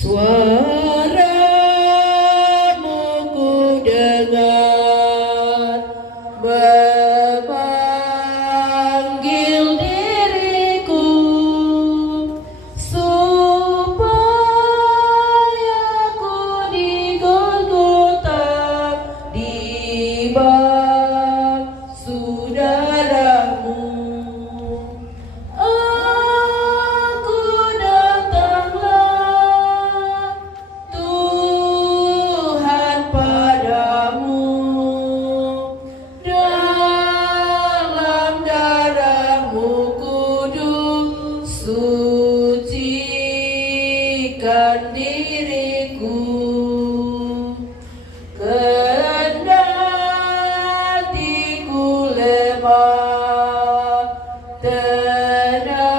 Suaramu ku dengar memanggil diriku supaya ku di Golgota dibak saudaramu. Aku datanglah Tuhan padamu, dalam darah-Mu kudus sucikan diriku. Kendatiku lemah, tenaga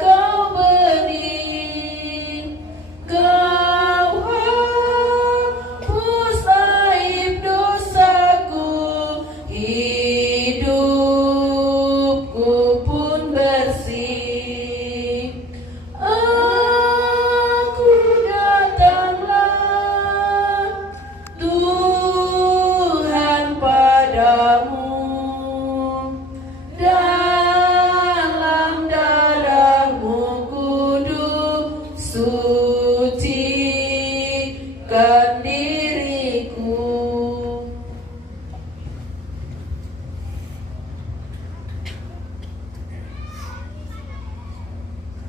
Kau beri. Kau hapus aib dosaku, hidupku pun bersih. Aku datanglah Tuhan padamu, dalam darah-Mu kudus sucikan diriku.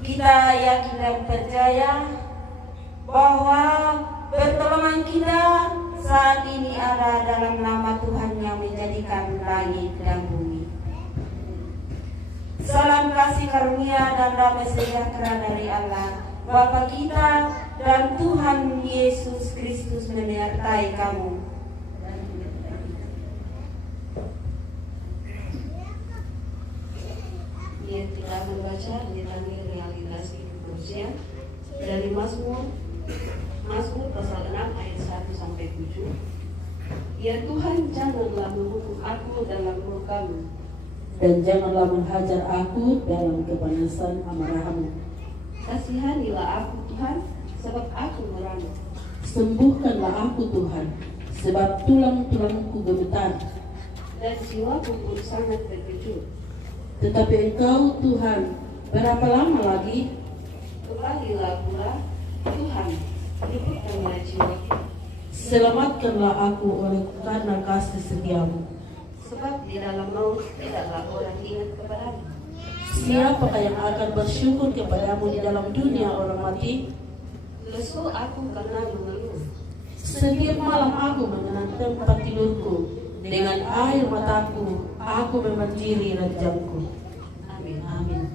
Kita yakin dan percaya bahwa pertolongan kita saat ini ada dalam nama Tuhan yang menjadikan langit dan bumi. Salam kasih karunia dan damai sejahtera dari Allah Bapa kita dan Tuhan Yesus Kristus menyertai kamu. Dia telah membaca tentang realitas hidup manusia dari Mazmur pasal 6 ayat 1 sampai 7. Ya Tuhan, janganlah menghukum aku dalam murka-Mu, dan janganlah menghajar aku dalam kepanasan amarah-Mu. kasihanilah aku Tuhan, sebab aku merana. Sembuhkanlah aku Tuhan, sebab tulang-tulangku gemetar. Dan jiwaku pun sangat terkejut. Tetapi Engkau Tuhan, berapa lama lagi? Kembalilah pula Tuhan, luputkanlah jiwaku. Selamatkanlah aku oleh karena kasih setia-Mu. Sebab di dalam maut tidaklah orang ingat kepadamu. Siapakah yang akan bersyukur kepadamu di dalam dunia orang mati? Lesu aku karena mengeluh. Setiap malam aku mengenang tempat tidurku, dengan air mataku aku membanjiri ranjangku. Amin. Amin.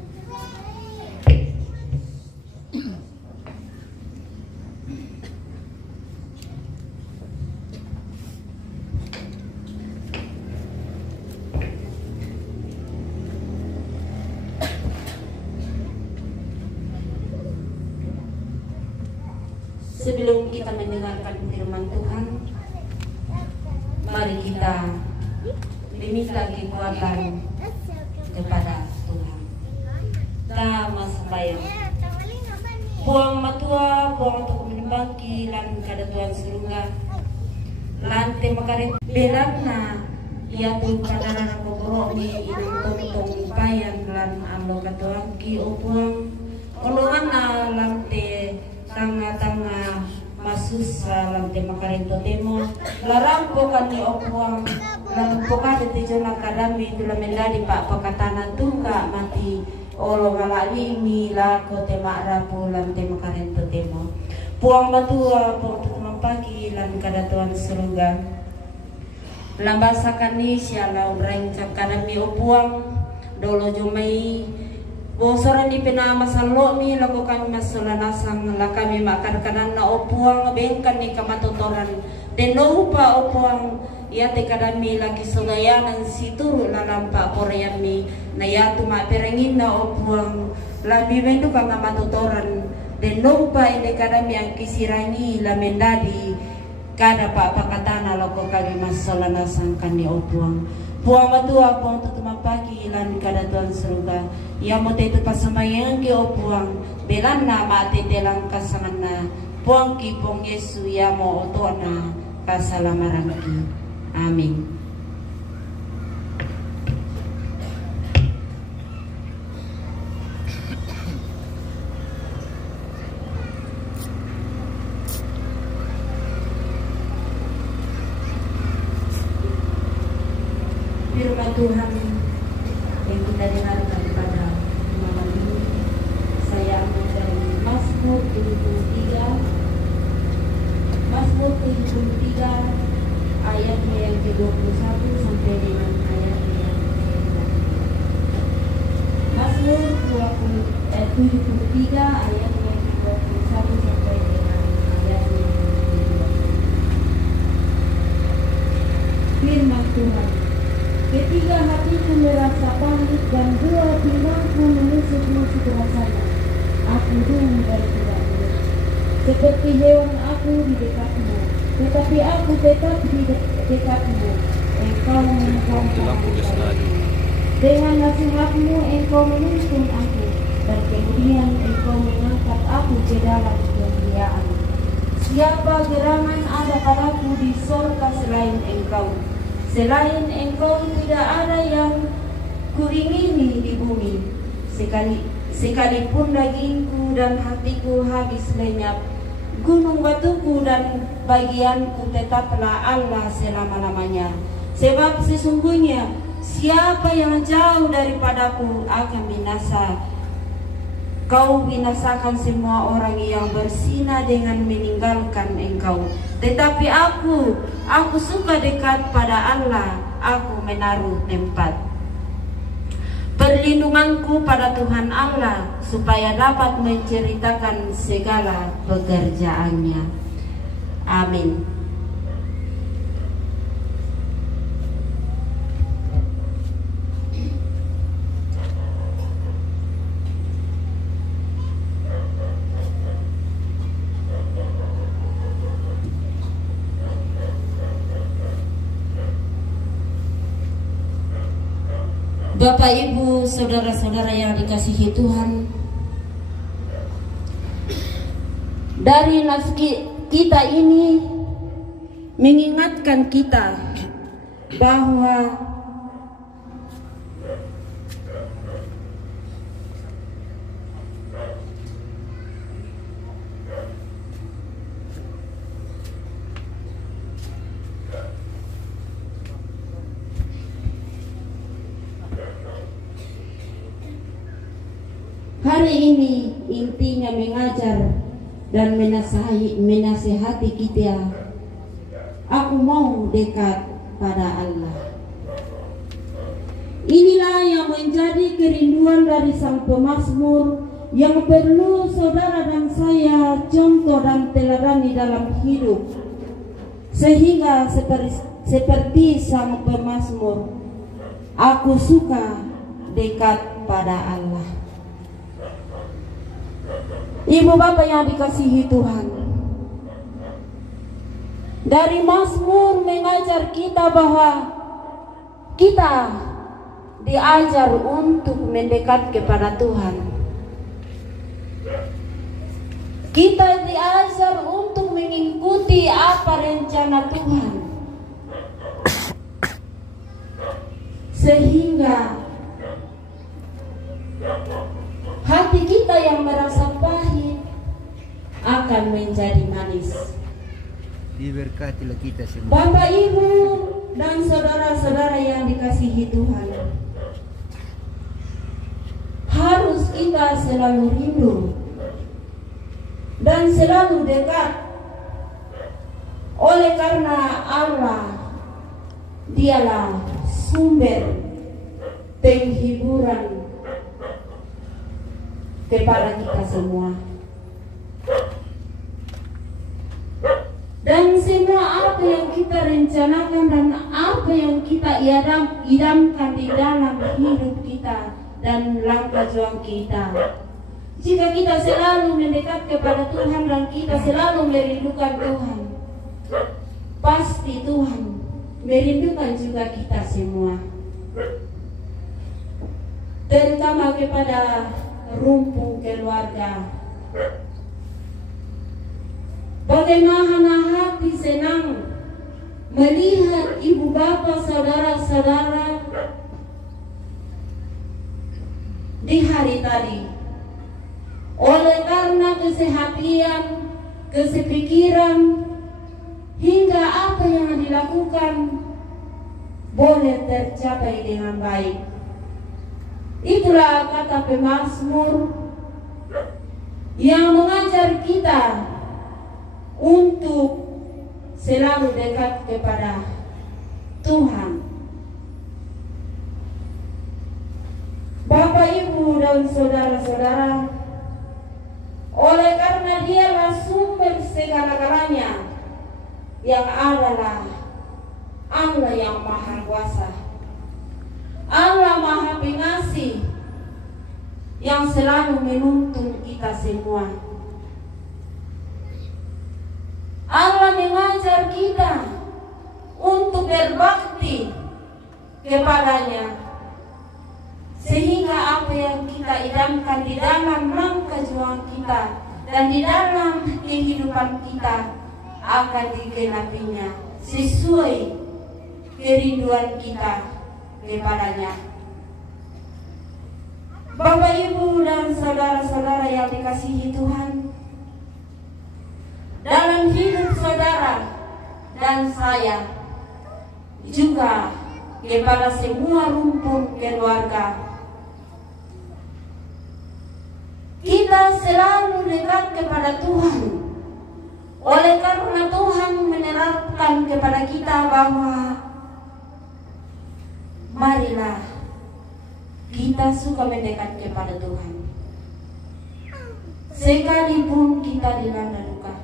Sebelum kita mendengarkan firman Tuhan, mari kita meminta kekuatan kepada Tuhan. Kita sembahyang. Buang matua, buang untuk menembangki lan kada Tuhan surga. Lante makarit belarna ya tu kadara koboromi inang tong payan lan amlo katuangki opuang olorana lante tanga-tanga masusa lante makarinto temo larampo kani opuang lampo kade tejona kadami tula mendadi pak pakatana tungka mati olo galali la kote ma'rapo lante makarinto temo puang batua puang pagi lan kadatuan surga lambasakan ni sialau rancang kadami opuang dolo jomai bosoran di penama sallo mi lago kami masulanasang la kami makan kanan na opuang bengkan ni kamatotoran den upa opuang yate kadami lagi sogayanan situru lalampa koreami na yatu ma perengin na opuang labi bendu kang kamatotoran den upa inde kadami ang kisirangi la mendadi kada pa pakatana lago kami masulanasang kani opuang Puang matua, puang tutuma pagi lan kada Tuhan surga. Ia mo te pasamayang ki o puang belan na mate telang kasangan puang ki puang Yesu ia mo oto na kasalamaran ki. Amin. Firman Tuhan yang kita dengarkan pada malam ini, saya ambil dari Mazmur 73 ayatnya yang ke-21 sampai dengan ayatnya yang ke-23. Mazmur 73 ayatnya yang ke-21 sampai dengan ayatnya yang ke-23. Firman Tuhan. Ketiga hatiku merasa pahit dan dua timahku menusuk-nusuk rasanya. Aku dulu dari tidak boleh. Seperti hewan aku di dekatmu, tetapi aku tetap di dekatmu. Engkau menegangkan aku. Dengan nasihatmu engkau menuntun aku, dan kemudian engkau mengangkat aku ke dalam kemuliaan. Siapa gerangan ada padaku di sorga selain engkau? Selain engkau tidak ada yang kuingini di bumi. Sekalipun dagingku dan hatiku habis lenyap, gunung batuku dan bagianku tetaplah Allah selama-lamanya. Sebab sesungguhnya siapa yang jauh daripadaku akan binasa. Kau binasakan semua orang yang berzina dengan meninggalkan engkau. Tetapi aku suka dekat pada Allah, aku menaruh tempat perlindunganku pada Tuhan Allah, supaya dapat menceritakan segala pekerjaannya. Amin. Bapak, Ibu, saudara-saudara yang dikasihi Tuhan, dari nas kita ini mengingatkan kita bahwa hari ini intinya mengajar dan menasihati kita. Aku mau dekat pada Allah. Inilah yang menjadi kerinduan dari sang pemazmur yang perlu saudara dan saya contoh dan teladani dalam hidup, sehingga seperti sang pemazmur, aku suka dekat pada Allah. Ibu bapak yang dikasihi Tuhan, dari Mazmur mengajar kita bahwa kita diajar untuk mendekat kepada Tuhan. Kita diajar untuk mengikuti apa rencana Tuhan, sehingga hati kita yang merasa pahit akan menjadi manis. Diberkatilah kita semua. Bapak, Ibu, dan saudara-saudara yang dikasihi Tuhan, harus kita selalu rindu dan selalu dekat. Oleh karena Allah, Dialah sumber penghiburan kepada kita semua. Dan semua apa yang kita rencanakan dan apa yang kita idamkan di dalam hidup kita dan langkah juang kita, jika kita selalu mendekat kepada Tuhan dan kita selalu merindukan Tuhan, pasti Tuhan merindukan juga kita semua, terutama kepada rumpun keluarga. Bagaimana hati senang melihat ibu bapak saudara-saudara di hari tadi, oleh karena kesehatan, kesepikiran, hingga apa yang dilakukan boleh tercapai dengan baik. Itulah kata pemazmur yang mengajar kita untuk selalu dekat kepada Tuhan. Bapak, Ibu, dan saudara-saudara, oleh karena Dialah sumber segala-galanya, yang adalah Allah yang Maha Kuasa, Allah Maha Pengasih, yang selalu menuntun kita semua. Allah mengajar kita untuk berbakti kepadanya, sehingga apa yang kita idamkan di dalam rangka juang kita dan di dalam kehidupan kita akan digenapinya sesuai kerinduan kita kepadanya. Bapak, Ibu, dan saudara-saudara yang dikasihi Tuhan, dalam hidup saudara dan saya juga kepada semua rumpun keluarga, kita selalu dekat kepada Tuhan, oleh karena Tuhan menerapkan kepada kita bahwa marilah kita suka mendekat kepada Tuhan, sekalipun kita dilanda duka,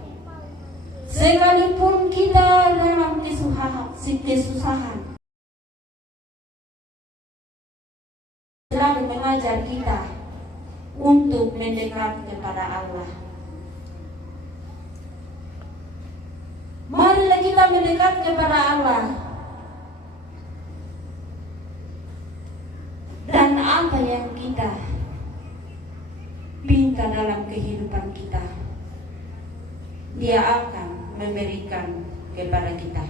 sekalipun kita dalam kesusahan, selalu mengajar kita untuk mendekat kepada Allah. Marilah kita mendekat kepada Allah, dan apa yang kita minta dalam kehidupan kita, Dia akan memberikan kepada kita.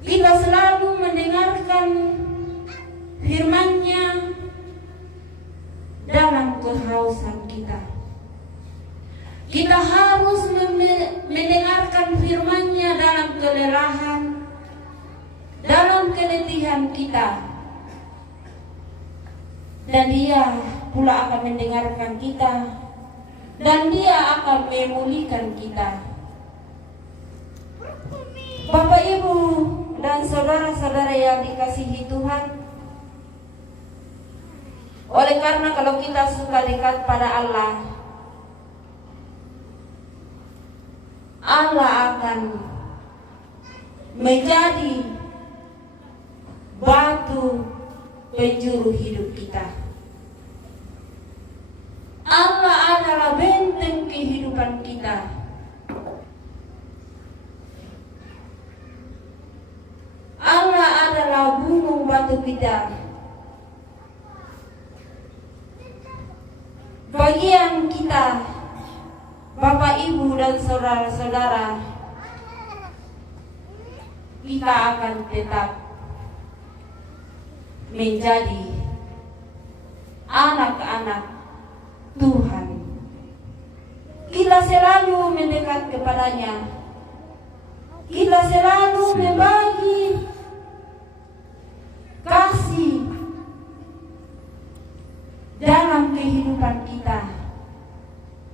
Kita selalu mendengarkan firman-Nya dalam kehausan kita. Kita harus mendengarkan firman-Nya dalam kelelahan, dalam keletihan kita, dan Dia pula akan mendengarkan kita, dan Dia akan memulihkan kita. Bapak, Ibu, dan saudara-saudara yang dikasihi Tuhan, oleh karena kalau kita suka dekat pada Allah, Allah akan menjadi batu penjuru hidup kita. Allah adalah benteng kehidupan kita. Allah adalah gunung batu kita. Bagian kita, Bapak, Ibu, dan saudara-saudara, kita akan tetap menjadi anak-anak Tuhan. Kita selalu mendekat kepadanya. Kita selalu membagi kasih dalam kehidupan kita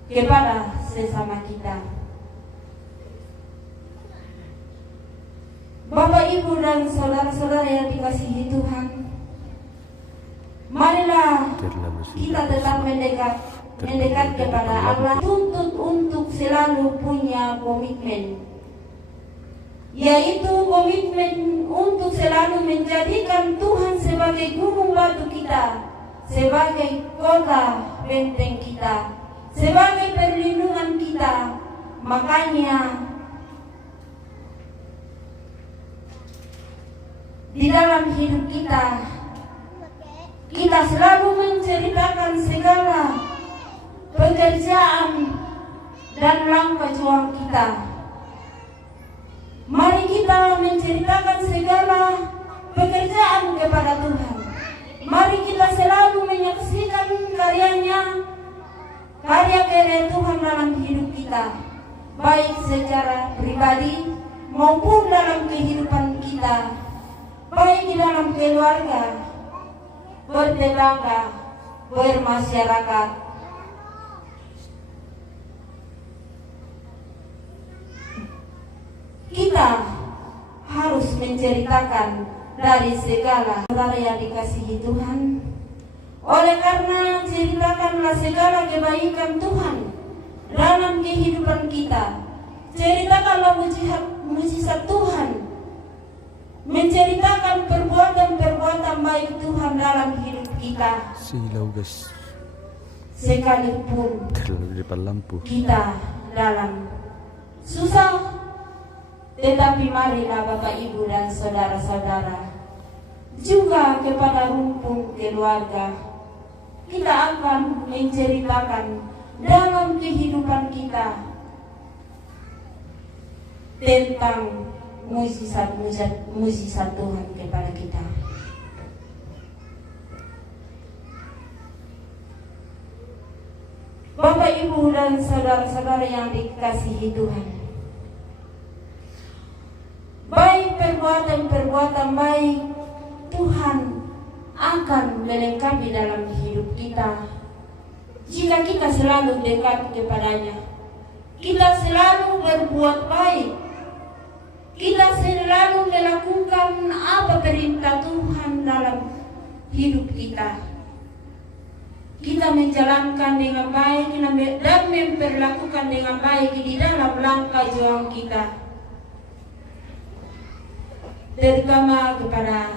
kepada sesama kita. Bapak, Ibu, dan saudara-saudara yang dikasihi Tuhan, marilah kita tetap mendekat kepada Allah, tuntut untuk selalu punya komitmen, yaitu komitmen untuk selalu menjadikan Tuhan sebagai gunung batu kita, sebagai kota benteng kita, sebagai perlindungan kita. Makanya di dalam hidup kita. Kita selalu menceritakan segala pekerjaan dan langkah juang kita. Mari kita menceritakan segala pekerjaan kepada Tuhan. Mari kita selalu menyaksikan karya-karya Tuhan dalam hidup kita, baik secara pribadi maupun dalam kehidupan kita, baik di dalam keluarga, bertetangga, bermasyarakat. Kita harus menceritakan dari segala saudara yang dikasihi Tuhan. Oleh karena ceritakanlah segala kebaikan Tuhan dalam kehidupan kita. Ceritakanlah mujizat Tuhan. Menceritakan perbuatan-perbuatan baik Tuhan dalam hidup kita. Silau guys. Sekalipun Terlalu depan lampu. kita dalam susah, tetapi marilah Bapak Ibu dan saudara-saudara, juga kepada rumpun keluarga, kita akan menceritakan dalam kehidupan kita tentang mujizat Tuhan kepada kita. Bapak Ibu dan saudara-saudara yang dikasihi Tuhan, baik perbuatan baik Tuhan akan melengkapi dalam hidup kita jika kita selalu dekat kepadanya. Kita selalu berbuat baik, kita selalu melakukan apa perintah Tuhan dalam hidup kita. Kita menjalankan dengan baik dan memperlakukan dengan baik di dalam langkah juang kita, terutama kepada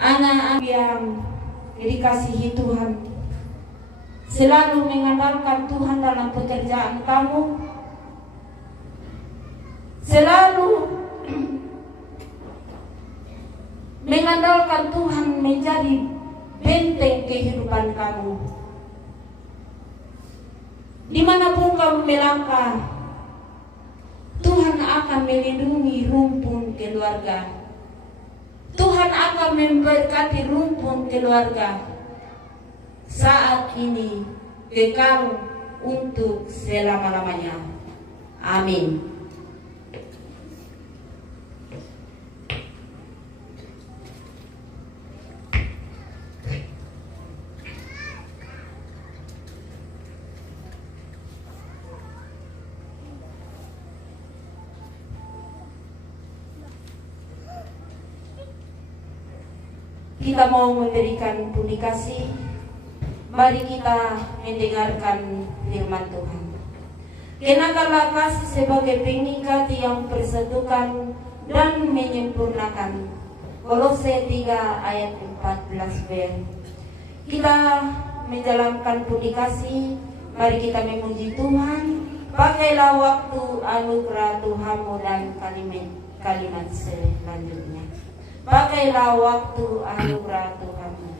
anak-anak yang dikasihi Tuhan. Selalu mengandalkan Tuhan dalam pekerjaan kamu, selalu mengandalkan Tuhan menjadi benteng kehidupan kamu. Dimanapun kamu melangkah, Tuhan akan melindungi rumpun keluarga. Tuhan akan memberkati rumpun keluarga saat ini, kekal untuk selama-lamanya. Amin. Kita mau memberikan budi kasih. Mari kita mendengarkan firman Tuhan. Kenakanlah kasih sebagai pengikat yang persatukan dan menyempurnakan. Kolose 3 ayat 14b. Kita menjalankan budi kasih. Mari kita memuji Tuhan. Pakailah waktu anugerah Tuhanmu dan kalimat selanjutnya. Pakailah waktu anugerah Tuhanmu.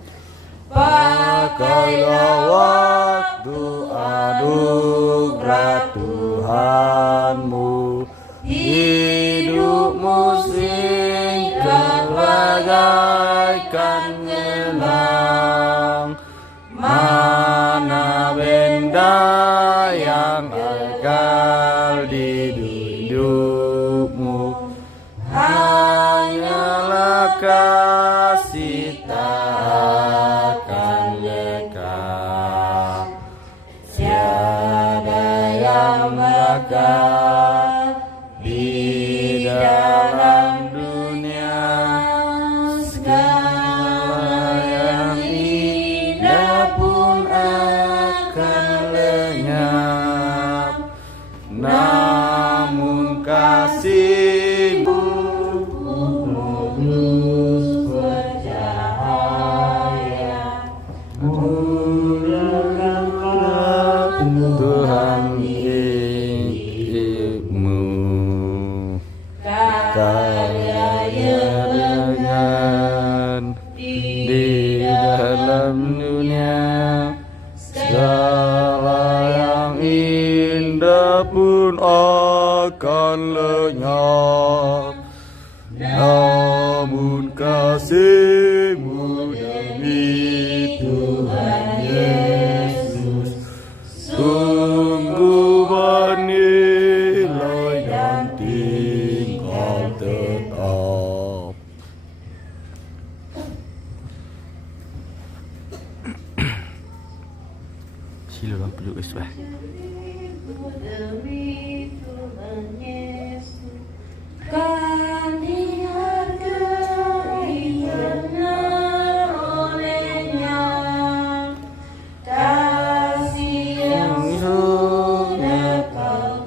Pakailah waktu anugerah Tuhanmu. Hidupmu singkat bagaikan ngelang. Mana benda yang kekal di hidupmu? Hanyalah kasih tak akan lekang. Tiada yang bakal di dalam dunia. Segala yang indah pun akan lenyap. Namun kasih-Mu terus bercahaya. Muliakanlah Tuhan Yesus. akan lenyap. Namun kasih-Mu demi Tuhan Yesus sungguh bernilai dan tinggal tetap. Sila bang peluk Isbah. Demi Tuhan Yesus Kan dihargai benar olehnya, kasih yang sudah Kau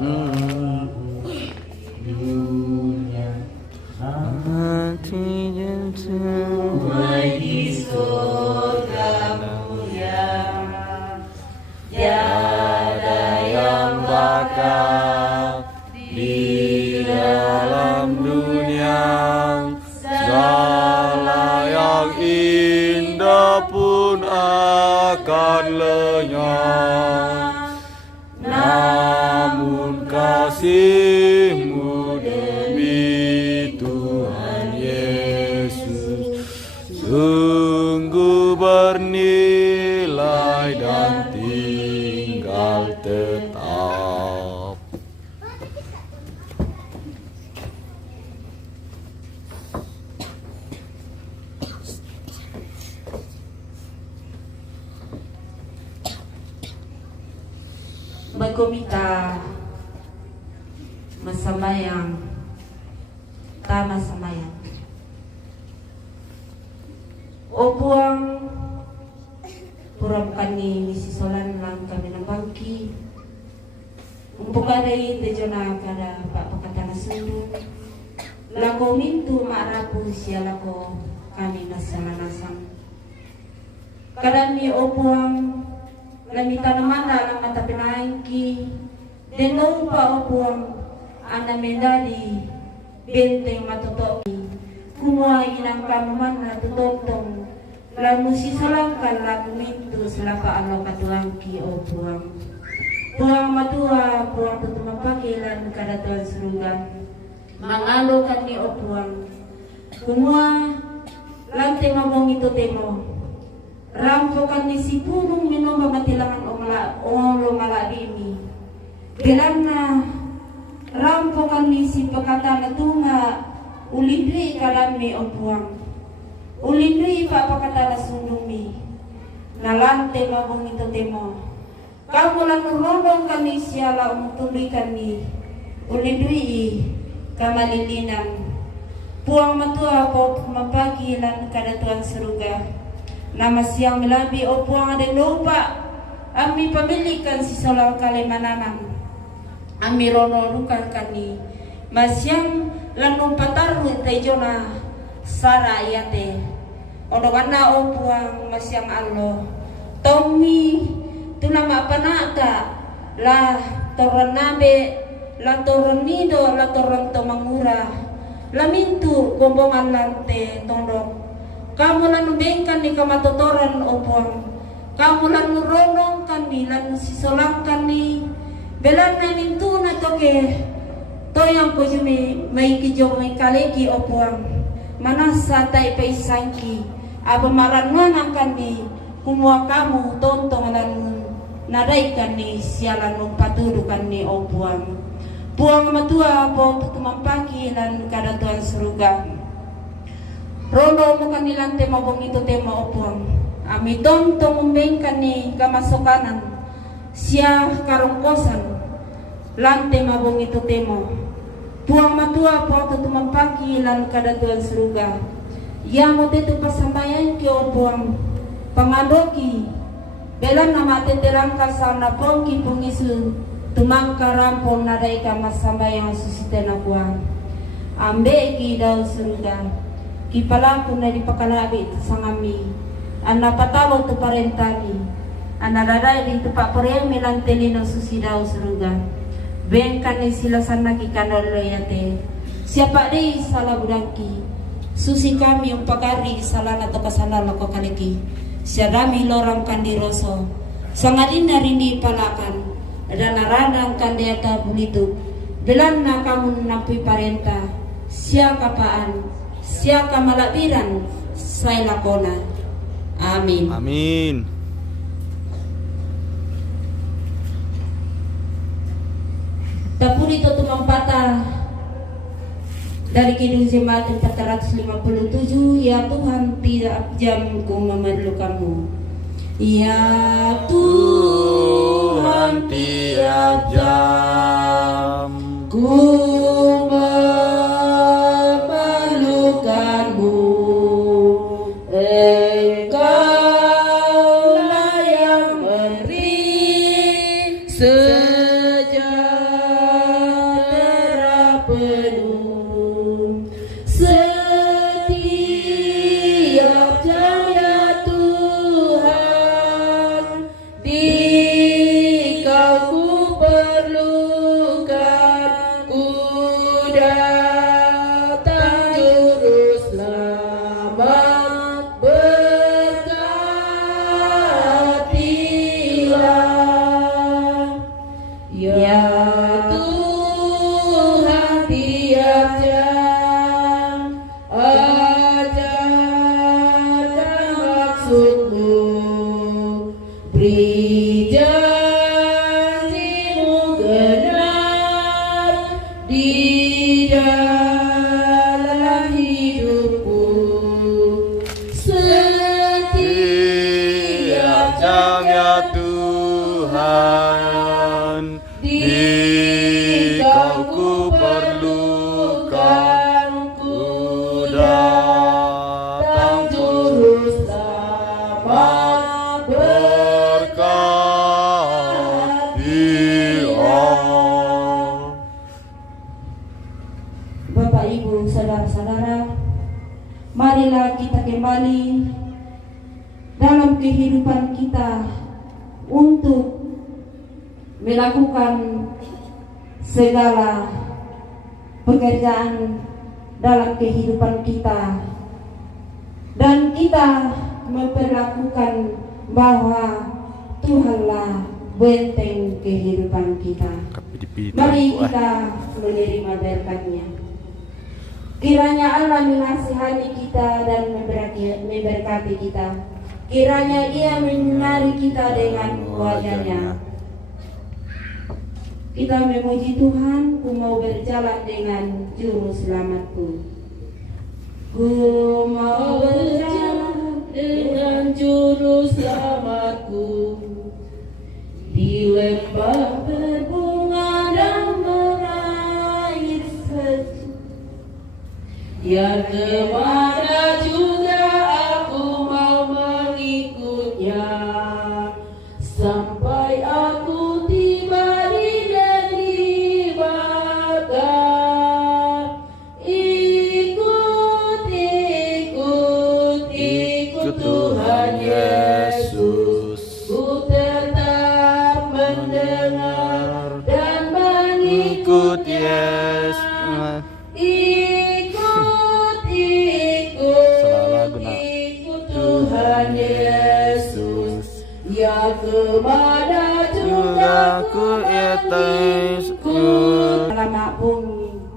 dunia Hati yang Tuai di surga-Mu yang tiada yang bakal di dalam dunia, segala yang indah pun akan lenyap. Namun kasih-Mu demi Tuhan Yesus sungguh bernilai dan tinggal tetap. Magkumita masambayang tama samayang o buang purap kani misisolan lang kami ng bangki umpukaray tejona kada pakatana sundu lako mintu maarapu siya lako kami nasanganasang kadami o buang lamita naman lang mata pinahingki denong pa o buang ana medali benteng matoto kumuha inang kamuman na tutontong lamu sisalangkan lamu mintu selaka alo katuangki o buang buang matua buang tutumapakilan kadatuan surga mangalo kan ni o buang kumuha lante mabong ito temo rampokan ni si punong minum mamatilangan o lumala dini bilang na rampokan ni si pakata na tunga ulibri kalami o buwang ulibri pa pakata na sundumi nalante mabong ito temo kamu lang nurondong kani siya la umutuloy kani ulibri kamalilinan buwang matua po mapagilan kadatuan surga nama siang melabi o buang ada lupa ami pamilikan si solang kalimananang ami rono lukan kani masyang lanong pataru tayjona sara yate ono kana o buang masyang allo tommi tunama panata la toron nabe la toron nido la toron tomangura la mintu gombongan lante tondok kamu lanu bengkan ni kamatotoran opong kamu lanu ronong kan ni lanu sisolangkan ni belan na mintu na toke to yang ko jumi may kijo may kaleki opong manasa tay paisangki aba maranwan kan ni kumwa kamu tontong lanu naraikan ni sialan patudukan ni opong buang matua po tutumampaki lan kadatuan surga rono mo kanilang tema bong ito tema opong ami tontong umbeng kani kamasukanan siya karungkosan lan tema bong ito tema buang matua po tutumampaki lan kadatuan surga ya mo dito pasambayan ki opong pangadoki belan na mateterang kasana pongki pungisu tumangka rampon naday ka masambayang susiten na buwan ambe ki daw surga kipalaku na di pakalabi sa ngami ang napatawag to parentani ang naraday dito pa parehang milanteli ng susidaw suruga bengkan ni sila sana kikanaloyate siapa di salah budangki susi kami yung pagari salana to kasanala ko kaliki siya dami lorang kandiroso sangadin na rini palakan ada naranang kandiata bulito Belanda kamu napi parenta, siaka paan, siaka malabiran, saya lakona. Amin. Amin. Tapuri itu tumang patah dari Kidung Jemaat 457. Ya Tuhan, tiap jam ku memerlukanmu. Ya Tuhan, tiap jam ku memerlukanmu. Engkaulah yang memberi sejahtera penuh. Setiap jam ya Tuhan, di Kau ku perlukan. Ku datang juru selamat, berkatilah. Ya Tuhan, tiap jam ajarkan maksud-Mu, beri janji-Mu benar di dalam hidupku. Setiap jam ya Tuhan, di Kau ku perlukan. Ku datang juru selamat, berkatilah. Bapak, Ibu, saudara-saudara, marilah kita kembali dalam kehidupan kita untuk melakukan segala pekerjaan dalam kehidupan kita, dan kita memperlakukan bahwa Tuhanlah benteng kehidupan kita. Mari kita menerima berkat-Nya. Kiranya Allah menasihati kita dan memberkati kita. Kiranya Ia menyinari kita dengan wajah-Nya. Kita memuji Tuhan. Ku mau berjalan dengan juru selamatku. Ku mau berjalan dengan juru selamatku di lembah berbunga dan berair sejuk. Ya kemana juga aku mau mengikutnya, sampai aku tiba di negeri Baka. Ikut, ikut, ikut Tuhan Yesus. Ku tetap mendengar dan mengikut Yesus. Ikut, ikut Tuhan Yesus. Ya kemana juga ku ikut. Lama pun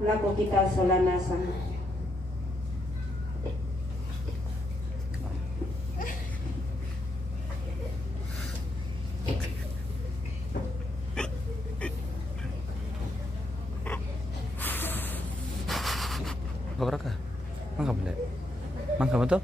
laku kita solanasa. Mangga berapa? Mangga boleh. Mangga betul?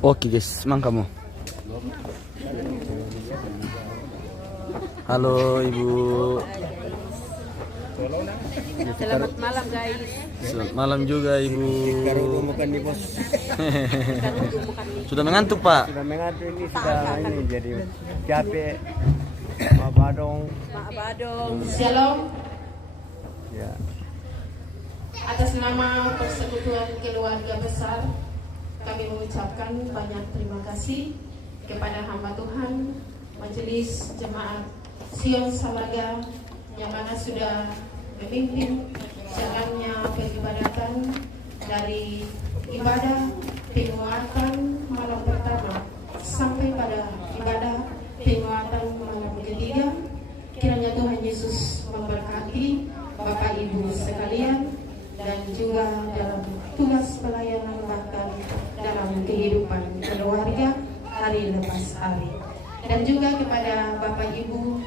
Oke guys, mang kamu. Halo ibu. Selamat malam guys. Selamat malam juga ibu. Karudu makan di bos. Sudah mengantuk pak? Sudah mengantuk ini sudah ini jadi capek. Mabadong. Shalom. Ya. Atas nama Persekutuan Keluarga Besar, kami mengucapkan banyak terima kasih kepada hamba Tuhan, Majelis Jemaat Sion Salaga yang mana sudah memimpin jalannya peribadatan dari ibadah penguatan malam pertama sampai pada ibadah penguatan malam ketiga. Kiranya Tuhan Yesus memberkati Bapak Ibu sekalian dan juga dalam tugas pelayanan bahkan dalam kehidupan keluarga hari lepas hari, dan juga kepada Bapak Ibu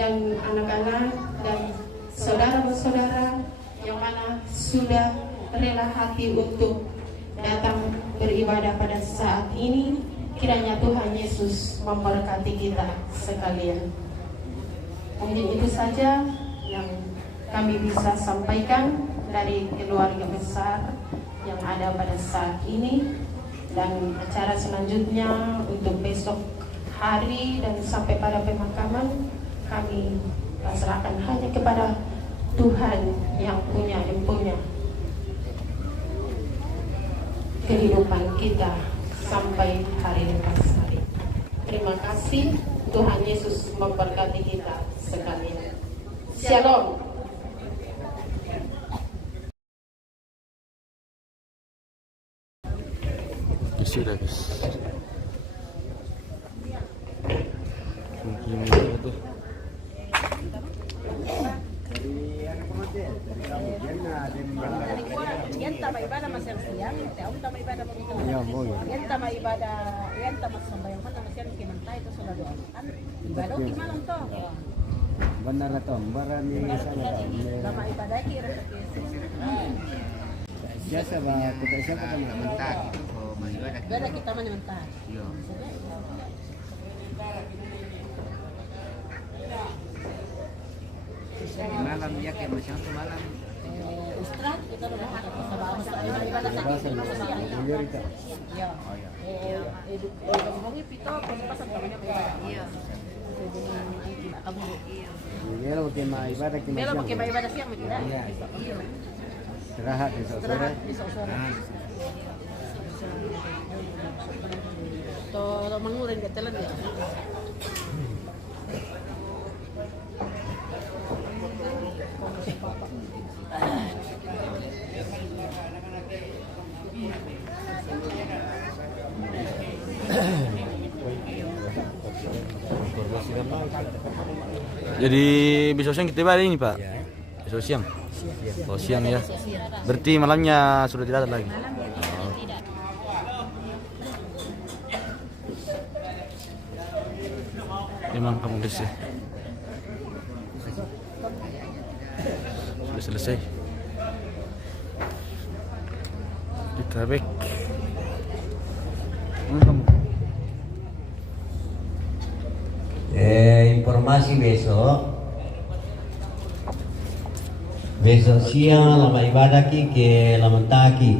dan anak-anak dan saudara-saudara yang mana sudah rela hati untuk datang beribadah pada saat ini. Kiranya Tuhan Yesus memberkati kita sekalian. Mungkin itu saja yang kami bisa sampaikan dari keluarga besar yang ada pada saat ini, dan acara selanjutnya untuk besok hari dan sampai pada pemakaman kami serahkan hanya kepada Tuhan yang punya kehidupan kita sampai hari lepas hari. Terima kasih. Tuhan Yesus memberkati kita sekalian. Shalom. Sudah guys. Mungkin itu. Yan tama ibadah masih siang, tahu tama ibadah begitu. Ya, boleh. Yan tama ibadah, yan tama sambayang kan masih kinanta itu sudah doa kan. Ibadah gimana toh? Benar atau barang ini sana. Tama ibadah kira Biasa ba kita siapa kan mentak. ibadah kita mana mentah. Malam ya kayak macam tu malam. Istirahat kita udah sama ibadah tadi siang. Ya. Ngomongin pito pas tamanya ibadah. Iya. Melo tema ibadah kita. Melo pakai ibadah siang tidak? Iya. Istirahat besok sore. Besok sore. Tuh mengurin ke telan ya. Jadi besok siang kita balik ini pak? Besok siang? Oh siang ya. Berarti malamnya sudah tidak ada lagi? Oh. Memang kamu guys ya. Sudah selesai. Kita back. Kamu. Informasi besok siang lama ibadah ke Lamantaki,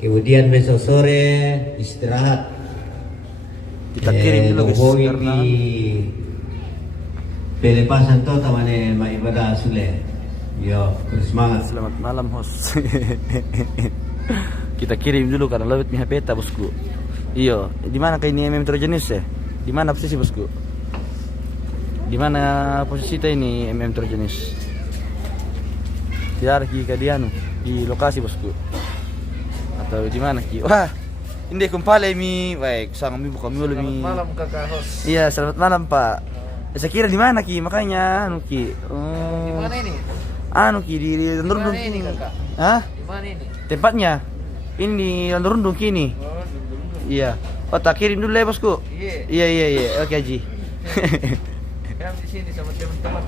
kemudian besok sore istirahat. Kita kirim dulu guys karena pelepasan tuh tamane ma ibadah sule. Yo, semangat. Selamat malam host. Kita kirim dulu karena lewat miha peta bosku. Iyo, di mana kayak ini MM terjenis ya? Di mana posisi bosku? Di mana posisi kita ini MM Terjenis? Tidak ada Ki Kadianu di lokasi bosku. Atau di mana Ki? Wah, ini kumpale mi, baik sang mi buka mulu mi. Selamat malam kakak host. Iya, selamat malam Pak. Saya kira di mana Ki? Makanya anu Ki. Di mana ini? Anu Ki di Landurundung Di mana ini, Ki. Kakak? Hah? Di mana ini? Tempatnya? Ini di Landurundung Ki ini. Oh, dulu. Iya. Oh, tak kirim dulu ya bosku. Iya. Iya. Oke Haji. Kami di sini sama teman-teman.